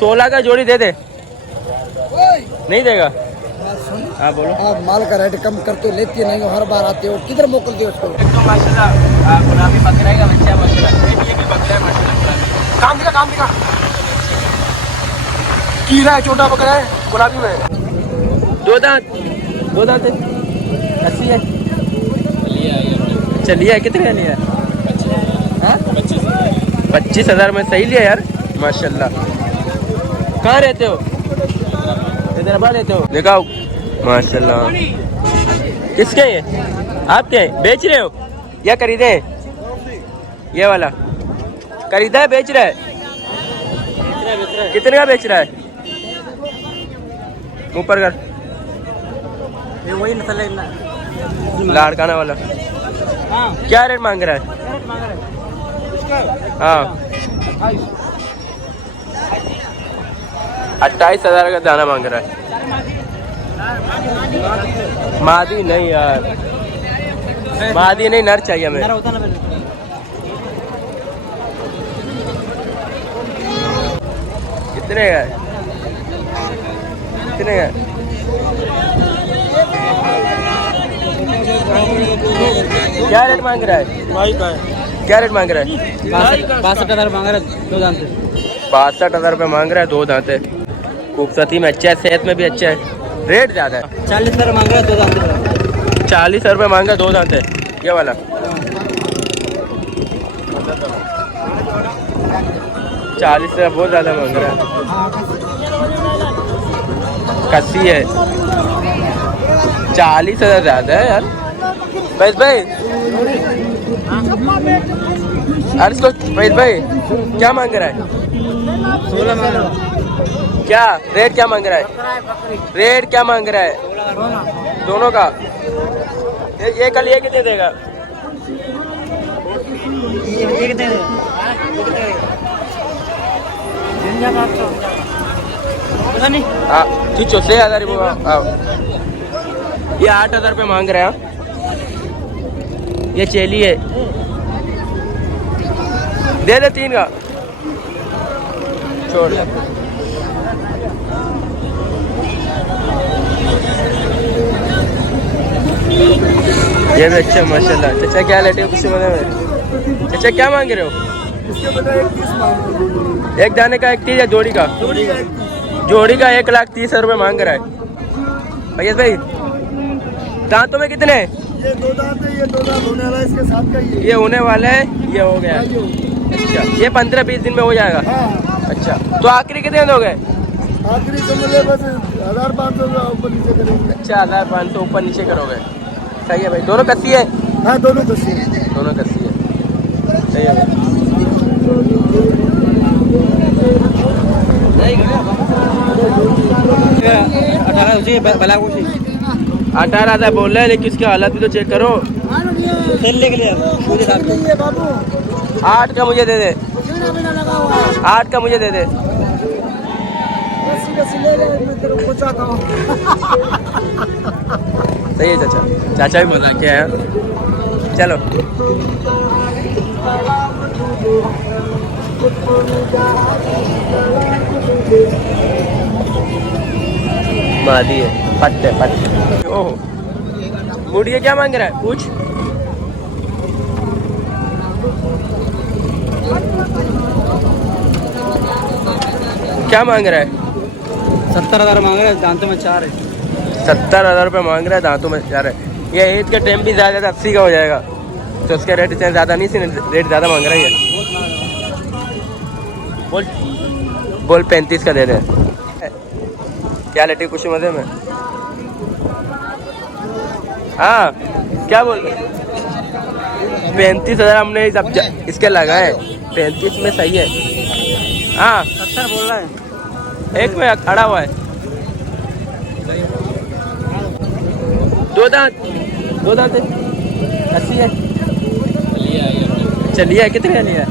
16 का जोड़ी दे दे। नहीं देगा? हाँ बोलो। आप माल का रेट कम करते हो, लेती नहीं हो, हर बार आते हो, किधर मोकलते हो उसको? एक तो माशाल्लाह गुलाबी बकरा का बच्चा है माशाल्लाह। ये भी बकरा है माशाल्लाह गुलाबी। काम दिखा कीड़ा है, छोटा बकरा है गुलाबी में। दो दांत है। अस्सी है। चलिए कितने का लिया? 25,000 में सही लिया यार माशाल्लाह। कहाँ रहते हो? हैदराबाद रहते हो? दिखाओ माशाल्लाह। किसके ये? आपके? बेच रहे हो या खरीदे? ये वाला खरीदा है, बेच रहा है? कितने का बेच रहा है? ऊपर कर। ये वही नस्ल है ना, लाड़काना वाला। क्या रेट मांग रहा है? हाँ 28,000 का दाना मांग रहा है। मादी नहीं यार, मादी नहीं, नर चाहिए हमें। कितने का है? कितने का है? क्या रेट मांग रहा है? भाई का है। क्या रेट मांग रहा है? 62,000 मांग रहा है, दो दांत। 62,000 रुपये मांग रहा है, दो दांत है। खूबसूरती में अच्छा है, सेहत में भी अच्छा है। रेट ज़्यादा है। 40,000 मांग रहा है, दो दांत। 40 रुपये मांगा, दो दांत है ये वाला। 40 से बहुत ज़्यादा मांग रहा है। कस्सी है। 40,000 ज़्यादा है यार। बैस भाई, अरे इसको बैस भाई क्या मांग रहा है? 16 मांग रहा है। क्या रेट क्या मांग रहा है? रेट क्या मांग रहा है दोनों का? ये कल ये कितने देगा? ये कितने? पता नहीं। हाँ ठीक 6,000 ये 8,000 रुपये मांग रहे हैं। ये चेली है, दे दे 3 का, छोड़ दे। ये भी अच्छा माशाल्लाह। चाचा क्या लेटे हो? किसी में चाचा क्या मांग रहे हो? एक दाने का 31 या जोड़ी का? जोड़ी का 1,30,000 रुपये मांग रहा है भैया भाई। दांतों में कितने? ये दो दांत है, ये दो दांत होने वाला है, इसके साथ का ये होने वाला है, ये हो गया। अच्छा ये 15-20 दिन में हो जाएगा। हाँ। अच्छा तो आखिरी कितने दोगे? आखिरी तो मिले बस 1,500 ऊपर नीचे करेंगे। अच्छा 1,500 ऊपर नीचे करोगे। सही है भाई। दोनों कस्सी है? हाँ दोनों कस्सी है। दोनों कस्सी है, सही है भाई। 18,000 बोल रहे हैं, लेकिन इसकी हालत भी तो चेक करो। खेलने के लिए बाबू 8 का मुझे दे दे। 8 का मुझे दे दे। सही है चाचा। चाचा भी बोल रहा क्या है? चलो मादी है, पट्टे। ओह मुड़िए क्या मांग रहा है? पूछ। क्या मांग रहा है? 70,000 मांग रहे हैं, दांतों में 4 है। 70,000 रुपये मांग रहा है, दांतों में 4 है। ये ईद के टाइम भी ज़्यादा 80 का हो जाएगा, तो उसके रेट इतने ज़्यादा नहीं, रेट ज़्यादा मांग रहा है ये। बोल 35 का दे दे। क्या लेटी खुशी मजे में? हाँ क्या बोल रहे? 35,000 हमने सब इसके लगाए, 35 में सही है। हाँ 70 बोल रहा है। एक में खड़ा हुआ है। दो दांत है। 80 है। चलिए कितने का लिया?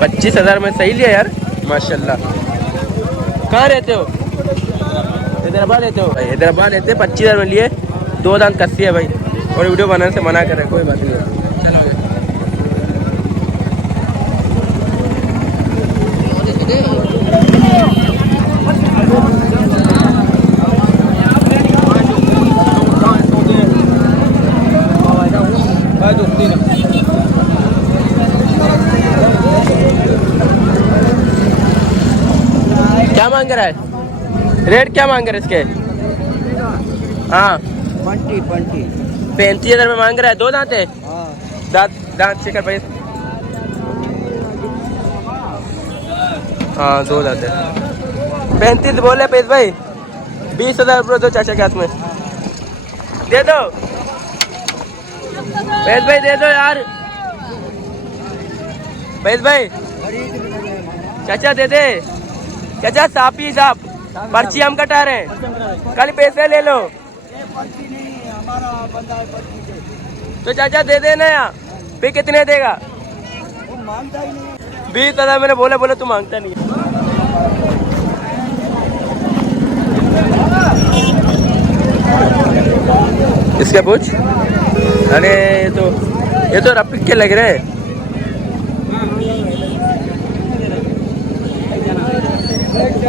25,000 में सही लिया यार माशाल्लाह। कहाँ रहते हो? हैदराबाद रहते हो? भाई हैदराबाद रहते हैं। 25,000 में लिए, दो दांत कस्सी है भाई, और वीडियो बनाने से मना कर रहे हैं, कोई बात नहीं है। क्या मांग रहा है? रेट क्या मांग रहा है इसके? हाँ 35,000 में मांग रहा है। 2 दांत है? दांत चेक कर भाई। हाँ 2 दांत है। 35 बोले पैस भाई। 20,000 रुपये दो चाचा के हाथ में। दे दो पैस भाई, दे दो यार। पैस भाई चाचा दे दे। चाचा साफ ही साफ, पर्ची हम कटा रहे हैं, कल पैसे ले लो। तो चाचा दे देना यार। फिर कितने देगा? 20,000 मैंने बोले तू मांगता नहीं है। इसके पूछ। अरे ये तो रफीक के लग रहे हैं।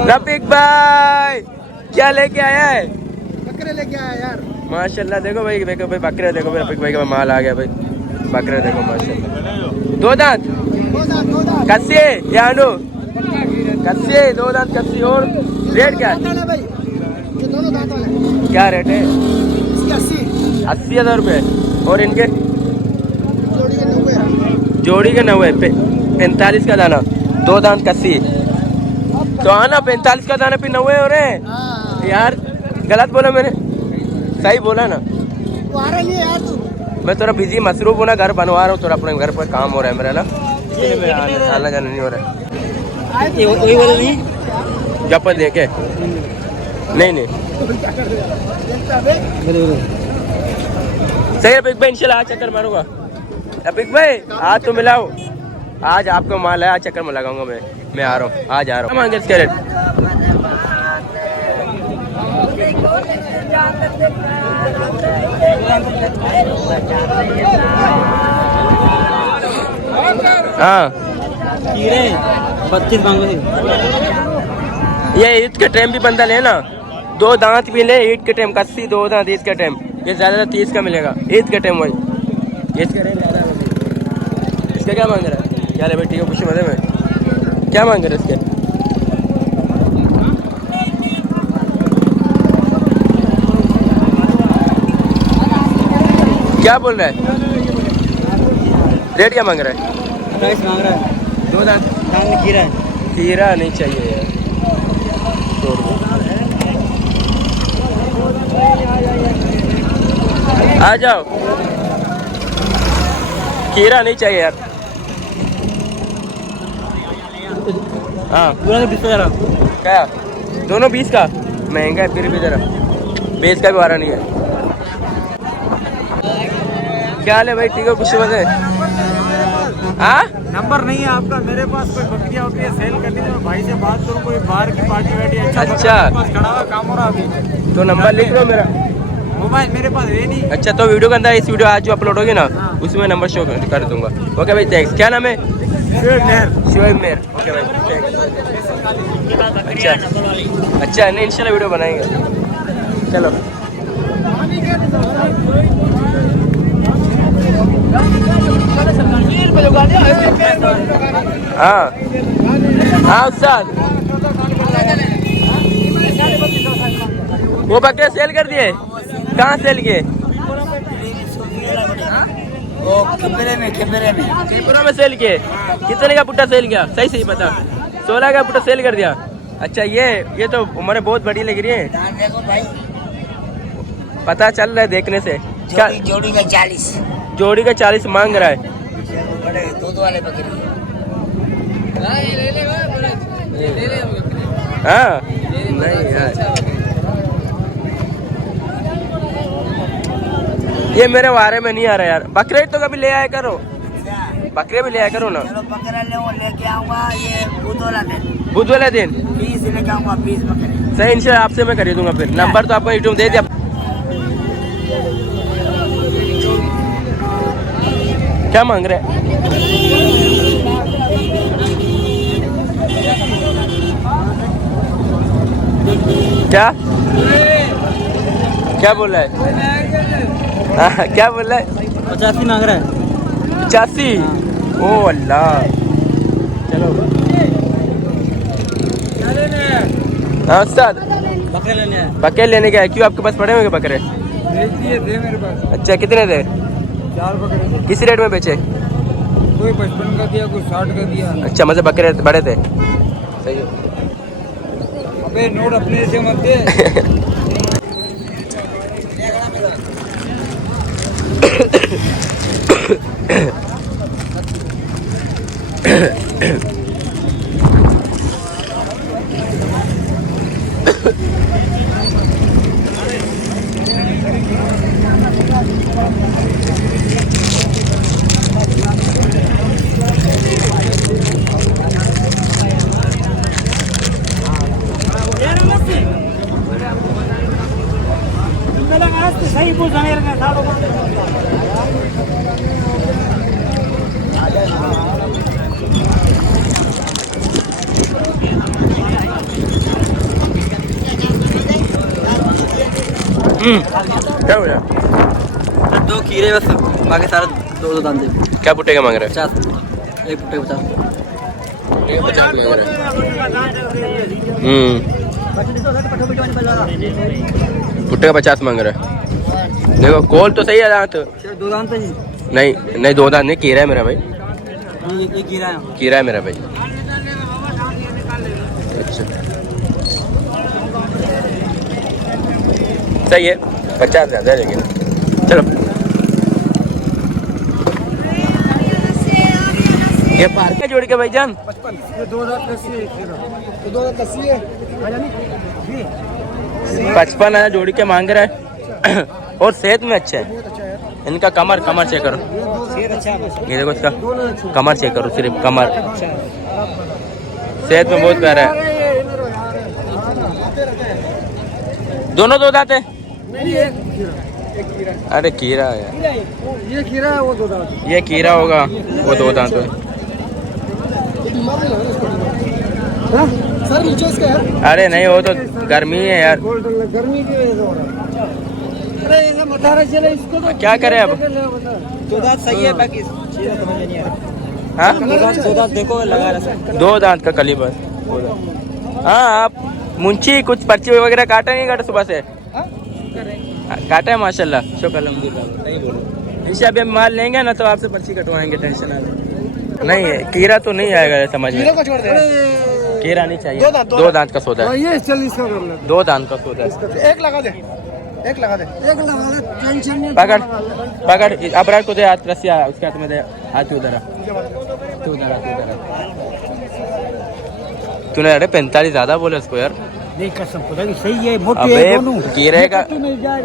रफीक भाई क्या लेके आया है? बकरे लेके आया यार। माशाल्लाह देखो भाई, देखो भाई बकरे, देखो भाई रफीक भाई का माल आ गया भाई। बकरे देखो माशाल्लाह। 2 दांत कस्सी या आंडू कस्सी, 2 दांत कस्सी। और रेट क्या है? दोनों दांत वाले क्या रेट है? 80,000 रुपये। और इनके जोड़ी के 90। 45 का दाना। 2 दांत कस्सी। तो आना 45 का दाना फिर 90 हो रहे हैं यार। गलत बोला मैंने? सही बोला ना? यार तू। मैं थोड़ा बिजी मसरूफ हूँ ना, घर बनवा रहा हूँ, थोड़ा अपने घर पर काम हो रहा है मेरा ना, इसलिए मेरा आना जाना नहीं हो रहा है। वही वाला नहीं जब पर देखे नहीं सही है। रफीक भाई इंशाल्लाह आज चक्कर मारूंगा। रफीक भाई आज तो मिलाओ, आज आपका माल है, आज चक्कर में लगाऊंगा मैं आ रहा हूँ, आज आ रहा हूँ। मांगे इसके रेट? हाँ 32 मांगो। ये ईद के टाइम भी बंदा लेना, 2 दांत भी ले ईद के टाइम कस्सी, 2 दांत ईद के टाइम। ये ज्यादा 30 का मिलेगा ईद के टाइम। वही इसका रेट ज्यादा है। इसका क्या मांग रहा है? क्या ले भाई ठीक है, खुशी मजे में क्या मांग रहे इसके? क्या बोल रहा है? रेट क्या मांग रहा है? 28 मांग रहा है। 2 दांत में खीरा है। खीरा नहीं चाहिए यार, छोड़ दो। आ जाओ, खीरा नहीं चाहिए यार। हाँ क्या? दोनों 20 का महंगा है, फिर भी जरा 20 का भी वारा नहीं है। क्या हाल है भाई? ठीक है, खुशी मजे। हाँ नंबर नहीं है आपका मेरे पास? कोई बकरियां होती है सेल करनी है, भाई से बात करूं, कोई बाहर की पार्टी वार्टी अच्छा पास खड़ा हुआ काम हो रहा अभी। तो नंबर लिख लो मेरा। मोबाइल मेरे पास है नहीं। अच्छा तो वीडियो के अंदर इस वीडियो आज जो अपलोड होगी ना, उसमें नंबर शो कर दूंगा। ओके भाई थैंक्स। क्या नाम है? शिवाब मेहर। ओके भाई थैंक्स। अच्छा नहीं, इंशाल्लाह वीडियो बनाएंगे। चलो हाँ हाँ उस्ताद, वो बकरे सेल कर दिए? कहाँ सेल किए? खिपरा में सेल किए। कितने का पुट्टा सेल किया? सही सही बता। 16 का पुट्टा सेल कर दिया। अच्छा ये तो उम्र बहुत बड़ी लग रही है। पता चल रहा है देखने से। जोड़ी का 40। जोड़ी का 40 मांग रहा है। दूध वाले बकरी। हाँ नहीं यार, ये मेरे बारे में नहीं आ रहा यार। बकरे तो कभी ले आया करो, बकरे भी ले आया करो ना। चलो बकरा लेके आऊंगा ये बुध वाला दिन 20 लेके आऊंगा 20 बकरे। सही, इंशाल्लाह आपसे मैं खरीदूंगा। फिर नंबर तो आपको यूट्यूब दे दिया। क्या मांग रहे? क्या क्या बोल रहा है? क्या बोल रहा है? 85 मांग रहा है। 85? ओ अल्लाह, चलो हाँ उस्ताद, बकरे लेने आए। बकरे लेने के आए। क्यों आपके पास पड़े हुए बकरे? बेच दिए थे मेरे पास। अच्छा, कितने थे? 4 बकरे थे। किस रेट में बेचे? कोई 55 का दिया, कोई 60 का दिया। अच्छा, मतलब बकरे बड़े थे। सही है। अबे नोट अपने से मत दे। क्या हो गया? 2 खीरे बस, बाकी सारा 2 दाम दे। क्या पुट्टे का मांग रहे 50, एक पुट्टे 50। पुट्टे का 50 मांग रहे हैं। देखो कोल तो सही है दांत। 2 दाम तो नहीं नहीं, 2 दांत नहीं, कीरा है मेरा भाई। ये खीरा है। कीरा है मेरा भाई। अच्छा सही है, 50 ज्यादा है लेकिन चलो। ये पार्क है जोड़ के भाईजान। 55 है जोड़ी के मांग रहा है। और सेहत में अच्छा है इनका। कमर चेक करो, ये देखो इसका कमर चेक करो, सिर्फ कमर। सेहत में बहुत प्यारा है। दोनों 2 दांत है। अरे कीरा है, ये खीरा है, वो 2 दाम। ये कीरा होगा, वो 2 दांत है। सर नीचे इसका है। अरे नहीं, वो तो गर्मी है यार। गर्मी की वजह से हो रहा है। अरे ये बता रहे चले इसको तो क्या करें अब? 2 दांत सही है, बाकी चीज़ समझ में नहीं आ रहा। हाँ 2 दांत देखो लगा रहा। 2 दांत का कली बस। हाँ आप मुंशी कुछ पर्ची वगैरह काटा नहीं? काटा सुबह से काटा है माशाल्लाह, शुक्र अल्हम्दुलिल्लाह। नहीं बोलो इसे अभी हम माल लेंगे ना तो आपसे पर्ची कटवाएंगे, टेंशन नहीं है। कीरा तो नहीं आएगा समझ में। कीरा नहीं चाहिए। 2 दांत का सौदा है। ये 40 का कर ले। 2 दांत का सौदा है। एक लगा दे। टेंशन नहीं। पकड़ अबरार को दे हाथ, रस्सी उसके हाथ में दे। हाथ उधर तू तूने। अरे 45 ज्यादा बोले उसको यार। नहीं कसम खुदा की सही है, मोटे अबे है दोनों।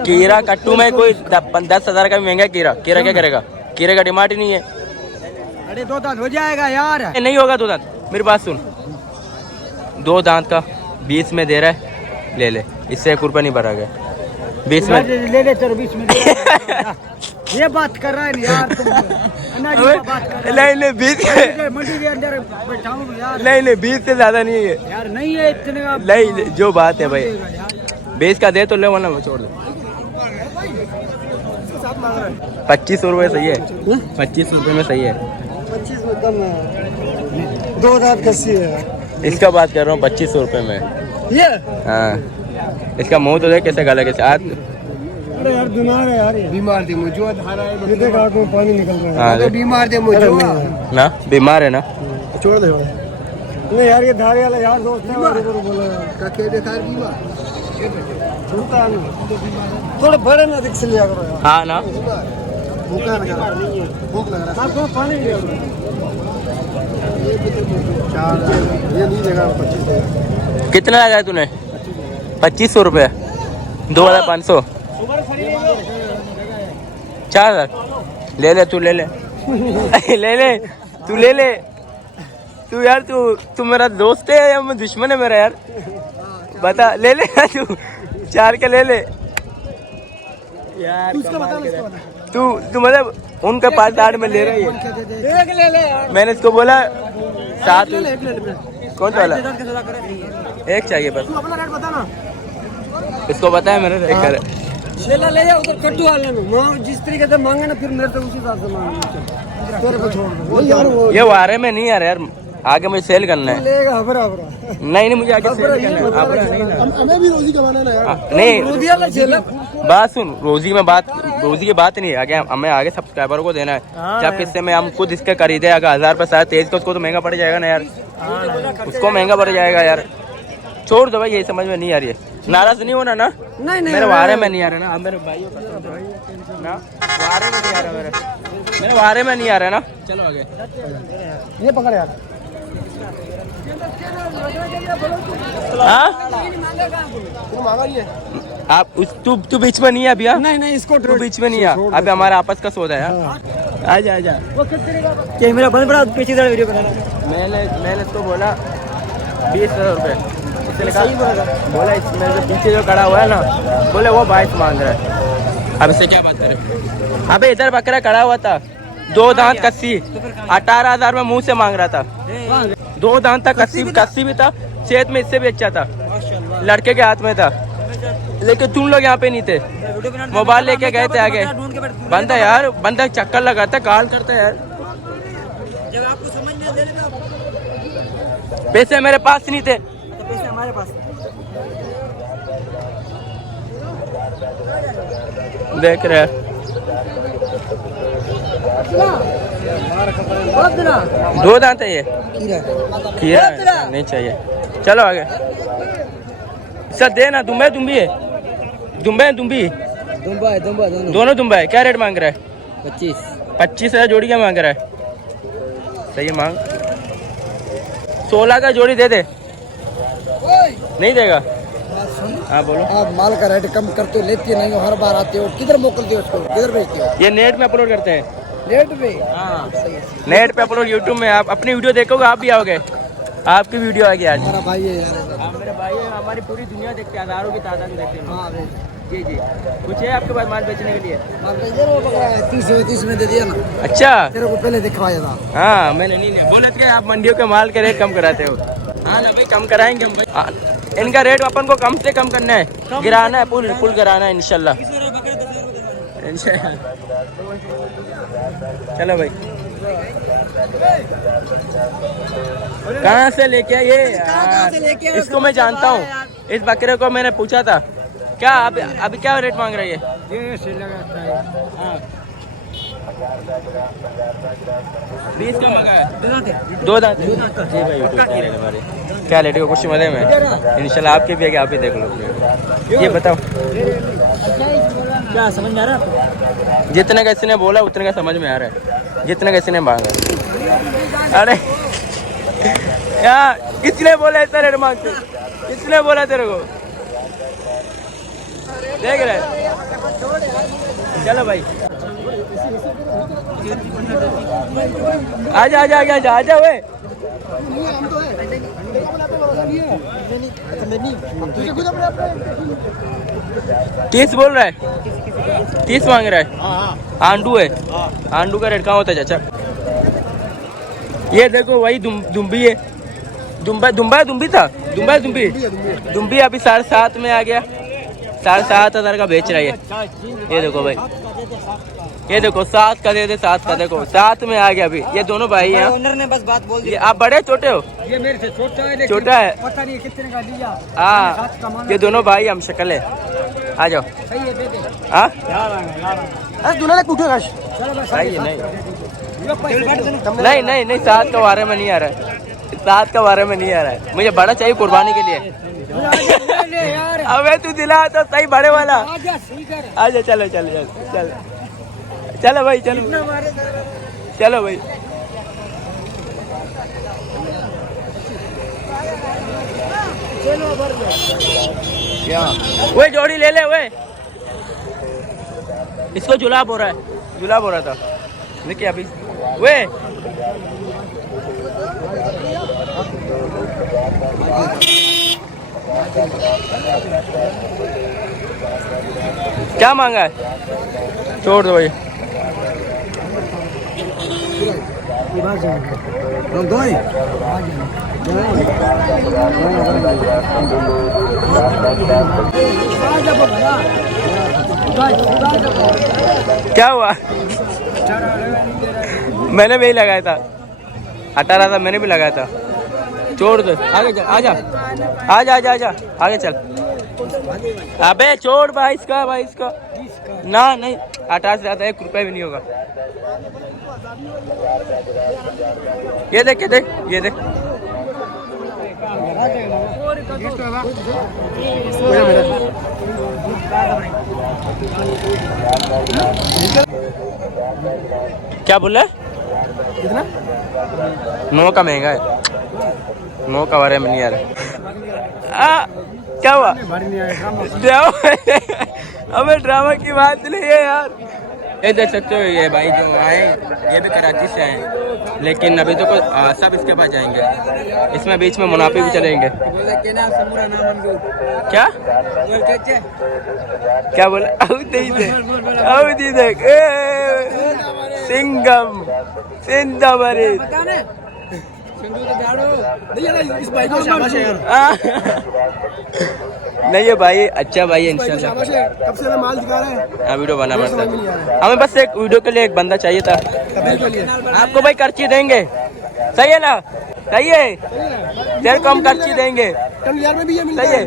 कीरा कट्टू में कोई 10,000 का भी महंगा कीरा क्या करेगा? कीरे का डिमांड ही नहीं है। अरे 2 दांत हो जाएगा यार। नहीं होगा 2 दांत, मेरी बात सुन। 2 दांत का 20 में दे रहा है, ले ले। इससे 1 रुपया नहीं बढ़ा गया। 20 में ले चलो, 20 में ये बात कर रहा है यार तुम। नहीं 20 मंडी के अंदर बैठाऊं यार। नहीं 20 से ज्यादा नहीं है यार, नहीं है इतने का। नहीं, जो बात है भाई 20 का दे तो ले, वरना छोड़ दे। 25 रुपये सही है। 25 रुपये में सही है। 25 में कम है। 2 दांत कसी है। इसका बात कर रहा हूँ 25 रुपये में। ये हाँ इसका मुंह तो देख कैसे गला कैसे आज। अरे यार बीमार है यार, बीमार थे मुझे। ये देख आँख में पानी निकल रहा है। हाँ तो बीमार थे मुझे ना, बीमार है ना। छोड़ दे नहीं यार, ये धारे वाला यार दोस्त है। बोला का खेल था बीमार छोटा थोड़ा बड़े ना दिख से लिया करो यार। हाँ ना भूखा लग रहा है, भूख लग रहा है। पानी लिया करो। ये नहीं लगा 25। कितना लगाया तूने? 2500 रुपये। 2,500। 4,000 ले ले, तू ले ले। ले ले तू, ले ले तू यार। तू मेरा दोस्त है या मैं दुश्मन है मेरा यार? बता, ले ले तू। 4 के ले ले यार। तू मतलब उनके 5-8 में ले रही है। एक ले ले यार। मैंने इसको बोला 7। कौन सा वाला? एक चाहिए बस। तू अपना रेट बता ना। इसको बताया मेरे एक कर। शेला ले जा उधर कट्टू वाले में। मां जिस तरीके से मांगे ना, फिर मेरे से उसी हिसाब से मांगे। तेरे को छोड़ दो यार। ये वारे में नहीं आ रहा यार। आगे मुझे सेल करना है। लेगा हबरा हबरा नहीं मुझे आगे सेल करना है। हबरा नहीं ना। हमें भी रोजी कमाना है यार। नहीं रोजी वाला चल बात सुन, रोजी की बात नहीं है, आगे हमें आगे सब्सक्राइबर को देना है। जब किससे में हम खुद इसके खरीदे अगर 1000 पर साथ तेज को, उसको तो महंगा पड़ जाएगा ना यार, उसको महंगा पड़ जाएगा यार। छोड़ दो भाई, यही समझ में नहीं आ रही है। नाराज नहीं होना ना। नहीं मेरे वारे में नहीं आ रहा ना, अब मेरे भाइयों का ना वारे में नहीं आ रहा, मेरे वारे में नहीं आ रहा ना। चलो आगे ये पकड़ यार। हाँ तू मांगा ही है। आप तू बीच में नहीं है अभी। नहीं इसको तू बीच में नहीं है अभी, हमारा आपस का सौदा है। आजा आजा। कैमरा बंद बड़ा पीछे से वीडियो बनाना। मैंने इसको बोला 20,000 रुपये, बोला इसमें जो पीछे जो खड़ा हुआ है ना, बोले वो 22 मांग रहा है। अब इससे क्या बात करें। अबे इधर बकरा खड़ा हुआ था, 2 दांत कस्सी, 18,000 में मुंह से मांग रहा था। 2 दांत तक कस्सी भी था, सेहत में इससे भी अच्छा था, लड़के के हाथ में था। लेकिन तुम लोग यहाँ पे नहीं थे, मोबाइल लेके गए थे आगे। बंदा यार, बंदा चक्कर लगाता, गाल करता यार। जब आपको समझ में आ जाएगा, पैसे मेरे पास नहीं थे, तो पैसे हमारे पास। देख रहे हैं। 2 दांत है ये, खीरा है, नहीं चाहिए। चलो आगे। सर देना। दुम्बा है दुम्बी है, दुम्बा है दुम्बी, दुम्बा है दोनों दुम्बा है। क्या रेट मांग रहा है? 25,000 जोड़ी। क्या मांग रहा है? सही मांग। 16 का जोड़ी दे दे। नहीं देगा? हाँ बोलो। आप माल का रेट कम करते हो, लेते नहीं हो, हर बार आते हो, किधर मोकलते हो उसको, किधर भेजते हो? ये नेट में अपलोड करते हैं। नेट पे? हाँ नेट पे अपलोड, यूट्यूब में। आप अपनी वीडियो देखोगे, आप भी आओगे, आपकी वीडियो आ गई आज। हमारा भाई है यार। आप मेरे भाई है, हमारी पूरी दुनिया देखते हैं, हजारों की तादाद में देखते हैं। हाँ जी जी। कुछ है आपके पास माल बेचने के लिए? माल भेज दे, वो पकड़ा है 30 में दे दिया ना। अच्छा तेरे को पहले दिखवाया था। हाँ मैंने नहीं लिया। बोले थे आप मंडियों के माल के रेट कम कराते हो। हाँ ना भाई, कम कराएंगे हम भाई। इनका रेट अपन को कम से कम करना है, गिराना है, फुल गिराना है इंशाल्लाह। चलो भाई। कहाँ से लेके आए ये? इसको मैं जानता हूँ, इस बकरे को मैंने पूछा था। क्या अभी क्या रेट मांग रही है? ये से लगाता है। हाँ 20 का मंगा है। 2 दांत जी भाई। यूट्यूब चैनल हमारे क्या लेटे को कुछ मजे में इंशाल्लाह आपके भी आगे, आप ही देख लो। ये बताओ क्या समझ में आ रहा है आपको? जितने का इसने बोला उतने का समझ में आ रहा है, जितने का इसने मांगा। अरे यार किसने बोला इतना रेट मांगते? किसने बोला तेरे को? देख रहे? चलो भाई आजा आजा आजा आजा आजा वे। 30 बोल रहा है, 30 मांग रहा है। आंडू है, आंडू का रेट कहाँ होता है चाचा? ये देखो वही दुम्बी है, दुम्बी था, दुम्बी अभी 7.5 में आ गया, 7,500 का बेच रहा है ये देखो भाई, ये देखो 7 का दे दे, 7 का देखो 7 में आ गया अभी। ये दोनों भाई हैं। ओनर ने बस बात बोल दी। आप बड़े छोटे हो? ये मेरे से छोटा है, छोटा है। पता नहीं कितने का दिया। हाँ ये दोनों भाई हम शक्ल है। आ जाओ। सही है, दे दे। हाँ दूल्हा ने उठेगा। नहीं नहीं नहीं 7 का बारे में नहीं आ रहा है, 7 का बारे में नहीं आ रहा है। मुझे बड़ा चाहिए कुर्बानी के लिए। अबे तू दिला तो सही बड़े वाला। आजा चलो चलो चलो चलो भाई, चलो चलो भाई। क्या वो जोड़ी ले ले वे, इसको जुलाब हो रहा है, जुलाब हो रहा था। देखिए अभी वे क्या मांगा है? छोड़ दो भाई। क्या हुआ? मैंने भी लगाया था। 18 था, मैंने भी लगाया था। छोड़ दो, आगे चल, आजा आजा आजा आजा, आगे चल। अबे छोड़ भाई इसका, भाई इसका ना, नहीं 18 से ज़्यादा 1 रुपया भी नहीं होगा। ये देख, ये देख, ये देख। क्या बोल रहा है? कितना? 9 का महंगा है, 9 का बारे में नहीं आ रहा। क्या हुआ? अबे ड्रामा की बात नहीं है यार। ये देख सकते हो, ये भाई जो आए ये भी कराची से आए, लेकिन अभी तो सब इसके पास जाएंगे। इसमें बीच में मुनाफी भी चलेंगे। क्या क्या बोला? औदी देख, सिंगम सिंधमरी। नहीं ये भाई अच्छा भाई है इंशाल्लाह। कब से माल दिखा रहे हैं? हाँ वीडियो बना पड़ता है हमें, बस एक वीडियो के लिए एक बंदा चाहिए था। आपको भाई कर्ची देंगे, सही है ना? सही है, देर को हम कर्ची देंगे। सही है,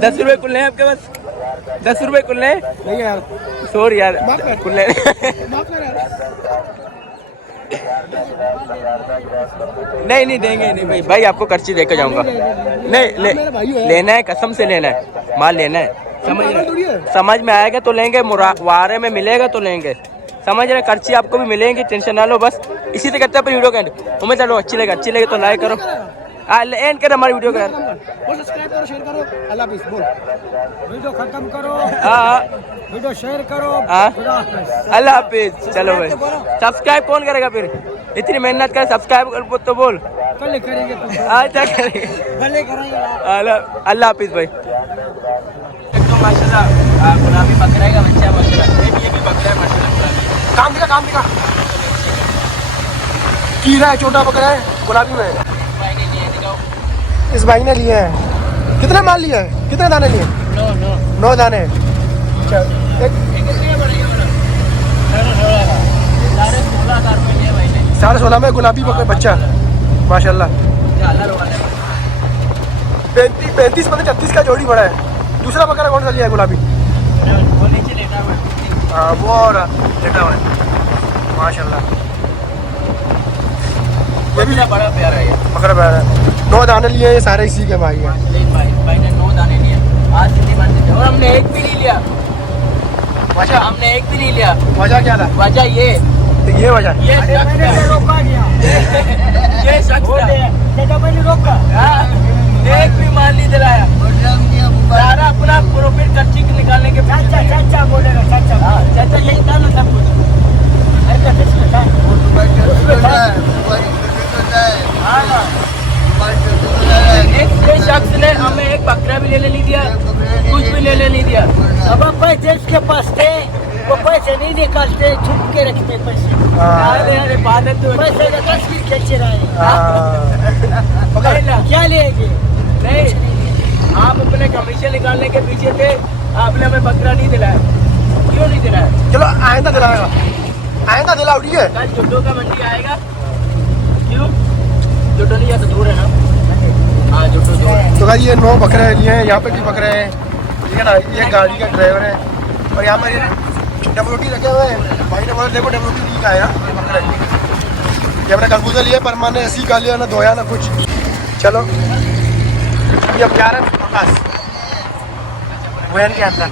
10 रुपए खुले हैं आपके पास? 10 रुपए खुले हैं? नहीं यार, सॉरी यार, खुले। नहीं नहीं देंगे नहीं भाई, भाई आपको कर्ची देकर जाऊंगा। नहीं लेना है, कसम से लेना है, माल लेना है। समझ में आएगा तो लेंगे, वारे में मिलेगा तो लेंगे, समझ रहे? कर्ची आपको भी मिलेंगी, टेंशन ना लो। बस इसी से करते हैं वीडियो का एंड। उम्मीद चलो अच्छी लगे तो लाइक करो, एंड कर हमारी वीडियो का। सब्सक्राइब करो, शेयर करो, अल्लाह हाफिज़ बोल। वीडियो खत्म करो, वीडियो शेयर करो, अल्लाह हाफिज़। चलो भाई, सब्सक्राइब कौन करेगा फिर? इतनी मेहनत कर, सब्सक्राइब तो बोल। कल करेंगे तो क्या करेंगे? अल्लाह हाफिज़ भाई। एकदम माशाल्लाह गुलाबी बकरा का बच्चा है माशाल्लाह। ये भी बकरा है माशाल्लाह। काम दिखा कीड़ा है, छोटा बकरा है, गुलाबी में। इस भाई ने लिए हैं। कितने माल लिए हैं? कितने दाने लिए? 9 दाने। साढ़े 16 में गुलाबी बच्चा माशाल्लाह। 35 36 का जोड़ी बड़ा है। दूसरा बकरा कौन सा लिया है गुलाबी? हाँ वो और लेटा हुआ है माशाल्लाह। ये भी बड़ा प्यारा है, बकरा प्यारा है। 9 दाने लिए, ये सारे इसी के भाई हैं। भाई ने 9 दाने लिए आज जितनी बार, और हमने एक भी नहीं लिया। वजह हमने एक भी नहीं लिया। वजह क्या था? वजह ये वजह ये शख्स रोका, एक भी माल नहीं दिलाया। सारा अपना प्रॉफिट कर्ची निकालने के। चाचा बोलेगा, चाचा यही था ना सब कुछ। ये शख्स ने हमें एक बकरा भी लेने नहीं दिया, कुछ भी लेने नहीं दिया। अब पैसे इसके पास थे, वो पैसे नहीं निकालते, छुप के रखते पैसे। पैसे का तस्वीर खींच रहा है, क्या लेंगे? नहीं, आप अपने कमीशन निकालने के पीछे थे, आपने हमें बकरा नहीं दिलाया। क्यों नहीं दिलाया? चलो आइंदा दिलाएगा, आइंदा दिलाओ, ठीक है? कल जुड्डो का मंडी आएगा। क्यों? जुड्डो नहीं जाता, दूर है ना। हाँ जुड्डो दूर है। तो ये 9 बकरे लिए हैं, यहाँ पे भी बकरे हैं, ठीक है ना? ये गाड़ी का ड्राइवर है, और यहाँ पर ये डब्ल्यूटी रखे हुए हैं। भाई ने बोला देखो डब्ल्यूटी का है ना ये बकरा। ये अपने खरबूजा लिए, पर मैंने ऐसी का लिया, ना धोया ना कुछ। चलो ये अब जा रहे हैं बस वैन के अंदर।